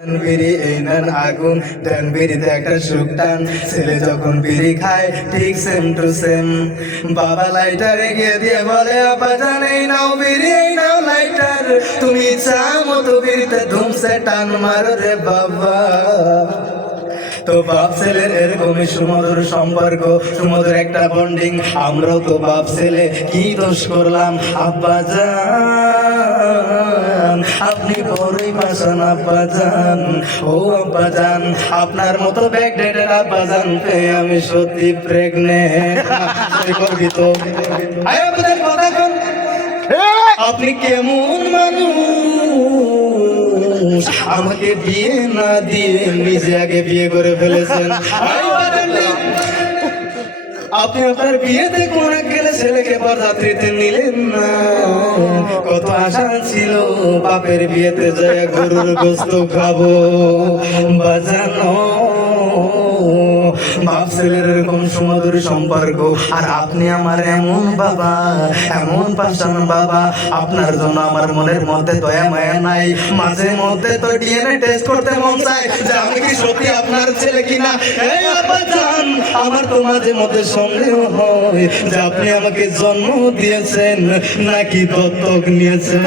বিড়ি এই নেন আগুন দেন বিড়িতে একটা সুখ টান ছেলে যখন বিড়ি খায় ঠিক সেম টু সেম বাবা লাইটার এগিয়ে দিয়ে বলে আপা জান এই নাও বিড়ি এই নাও লাইটার তুমি চা মতো বিড়িতে ধুমসে টান মারো রে বাবা তো বাপ ছেলের এরকমই সুমধুর সম্পর্ক সুমধুর একটা বন্ডিং আমরাও তো বাপ ছেলে কি দোষ করলাম আব্বা জান আপনি বড়ই পাশান আব্বা জান ও আব্বা জান আপনার মতো ব্যাকডেটের আব্বা জান পেয়ে আমি সত্যি প্রেগনেন্ট গর্বিত আপনাদের কথা কোন আপনি কেমন মানুষ আমাকে বিয়ে না দিয়ে নিজে আগে বিয়ে করে ফেলেছেন আপনি আপনার বিয়েতে কোন গেলে ছেলেকে বরযাত্রীতে নিলেন না কত আশা ছিল বাপের বিয়েতে যায় গরুর গোস্ত খাবো বাজানো বাপ ছেলের এরকম সুমধুর সম্পর্ক আর আপনি আমার এমন বাবা এমন পাশান বাবা আপনার জন্য আমার মনের মধ্যে দয়া মায়া নাই মাঝে মধ্যে তো ডিএনএ টেস্ট করতে মন চায় যে আমি কি সত্যি আপনার ছেলে কিনা এই আপা জান আমার তো মাঝে মধ্যে সন্দেহ হয় যে আপনি আমাকে জন্ম দিয়েছেন নাকি দত্তক নিয়েছেন